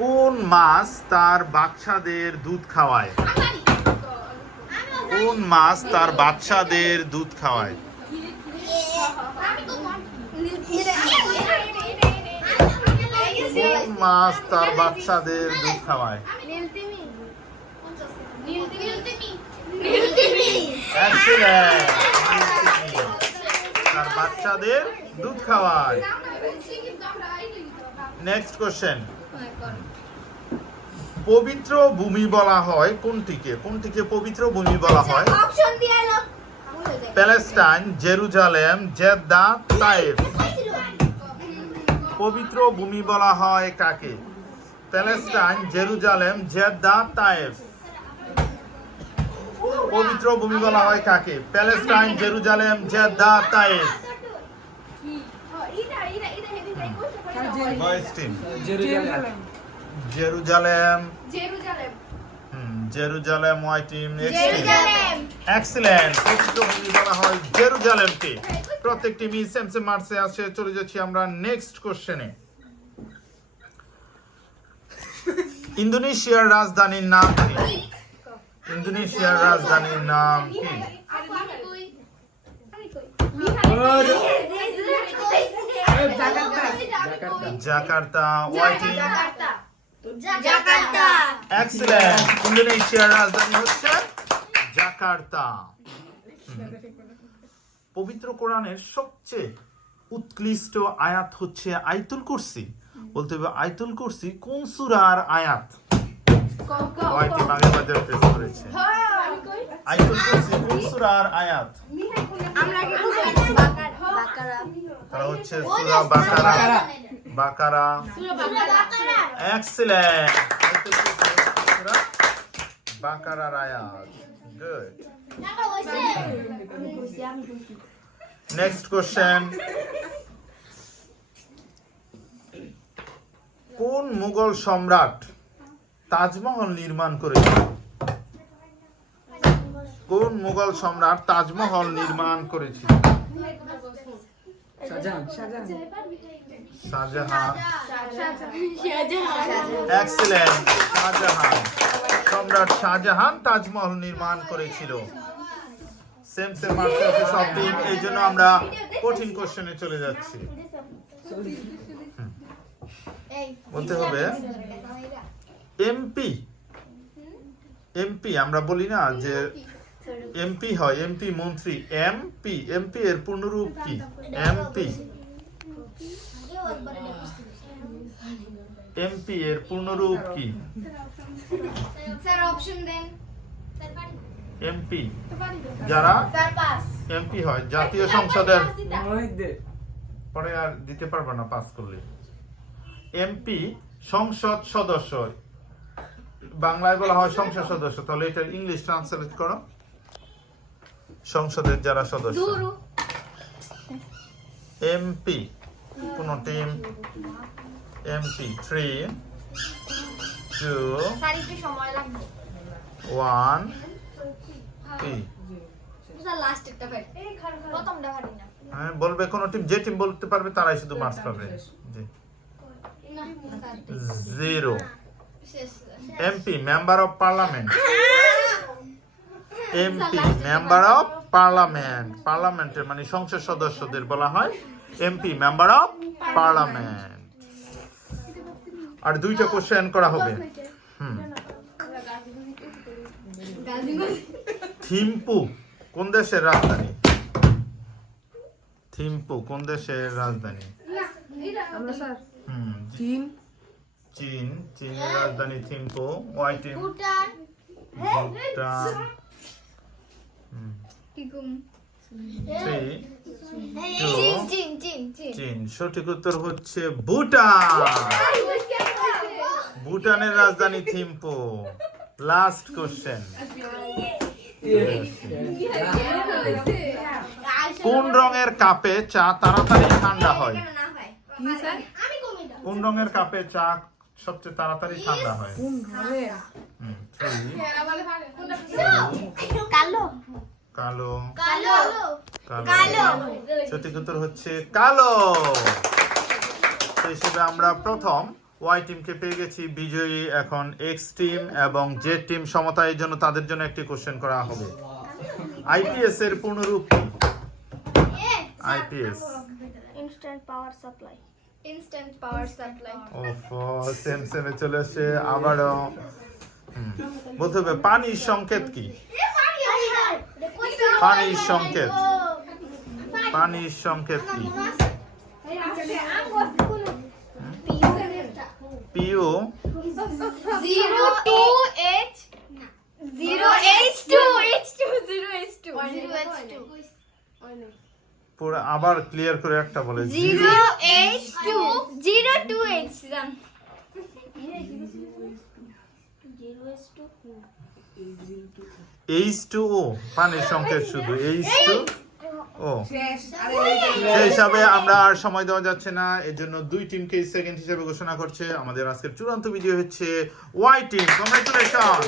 কোন মাছ তার বাচ্চাদের দুধ খাওয়ায়? কোন মাছ তার বাচ্চাদের দুধ খাওয়ায়? কোন মাছ তার বাচ্চাদের দুধ খাওয়ায়? Excellent. তার বাচ্চাদের দুধ খাওয়ায়। Next question. পবিত্র ভূমি বলা হয় কোনটিকে? কোনটিকে পবিত্র ভূমি বলা হয়? Palestine, Jerusalem, Jeddah, Taif. পবিত্র ভূমি বলা হয় কাকে? Palestine, Jerusalem, Jeddah, Taif. পবিত্র ভূমি বলা হয় কাকে? Palestine, Jerusalem, Jeddah, Taif. Jerusalem. Jerusalem Y team. Excellent. পবিত্র ভূমি বলা হয় জেরুজালেমকে। প্রত্যেক টিমই সেম সেম মার্কসে আসে। চলে যাচ্ছি আমরা নেক্সট কোশ্চেনে। ইন্দোনেশিয়ার রাজধানীর নাম কি? ইন্দোনেশিয়ার রাজধানীর নাম কি? জাকার্তা। Y team. এক্সিলেন্ট। ইন্দোনেশিয়ার রাজধানী হচ্ছে জাকার্তা। পবিত্র কোরআনের সবচেয়ে উৎকৃষ্ট আয়াত হচ্ছে আয়াতুল কুরসি। বলতে হবে আয়াতুল কুরসি কোন সূরার আয়াত? ওয়াইটি আগে বাজার টেস্ট করেছে। আয়াতুল কুরসি কোন সূরার আয়াত? তারা হচ্ছে সূরা বাকারা। বাকারা। এক্সিলেন্ট। আয়াতুল কুরসি সূরা বাকারার আয়াত। গুড। Next question. কোন মুঘল সম্রাট তাজমহল নির্মাণ করেছিল? কোন মুঘল সম্রাট তাজমহল নির্মাণ করেছিল? শাহজাহান। এক্সিলেন্ট। শাহজাহান। সম্রাট শাহজাহান তাজমহল নির্মাণ করেছিল। সেম সেম মার্কস আছে সব টিম। এই জন্য আমরা কঠিন কোশ্চেনে চলে যাচ্ছি। বলতে হবে এমপি। এমপি আমরা বলি না যে এমপি হয়, এমপি মন্ত্রী। এমপি। এমপি এর পূর্ণরূপ কি? এমপি। এমপি এর পূর্ণরূপ কি? এমপি যারা এমপি হয় জাতীয় সংসদের। পরে আর দিতে পারবে না পাস করলে। এমপি সংসদ সদস্য। বাংলায় বলা হয় সংসদ সদস্য। তাহলে এটা ইংলিশ ট্রান্সলেট করো। সংসদের যারা সদস্য। এমপি। কোন টিম? এমপি 3 2 1 বলবে কোন টিম। যে টিম বলতে পারবে তারাই শুধু মার্কস পাবে। জি। 0। MP member of parliament. MP member of parliament. পার্লামেন্টের মানে সংসদ সদস্যদের বলা হয় এমপি মেম্বার অফ পার্লামেন্ট। আর দুইটা কোশ্চেন করা হবে। থিম্পু কোন দেশের রাজধানী? থিম্পু কোন দেশের রাজধানী? চীন। চীনের রাজধানী থিম্পু। Y team. ভুটান। চীন। সঠিক উত্তর হচ্ছে ভুটান। ভুটানের রাজধানী থিম্পু। Last question. কোন রঙের কাপে চা তাড়াতাড়ি ঠান্ডা হয়? কোন রঙের কাপে চা সবচেয়ে তাড়াতাড়ি ঠান্ডা হয়? কালো। কালো। কালো। সঠিক উত্তর হচ্ছে কালো। হিসেবে আমরা প্রথম ওয়াই টিমকে পেয়ে গেছি বিজয়ী। এখন এক্স টিম এবং জেড টিম সমতায়ের জন্য তাদের জন্য একটি কোশ্চেন করা হবে। আইপিএস এর পূর্ণরূপ কি? IPS instant power supply. Instant power supply. ওফো, সেম সেমে চলে আসে আবারও। বলতে হবে পানির সংকেত কি? পানির সংকেত, পানির সংকেত কি? পিও 02H 0H2 পুরো আবার ক্লিয়ার করে একটা বলে। 02H H2O পানির সংকেত শুধু H2O। সেই হিসাবে আমরা আর সময় দেওয়া যাচ্ছে না, এর জন্য দুই টিমকে সেকেন্ড হিসেবে ঘোষণা করছে। আমাদের আজকের চূড়ান্ত বিজয়ী হচ্ছে ওয়াই টিম। কংগ্রেচুলেশন।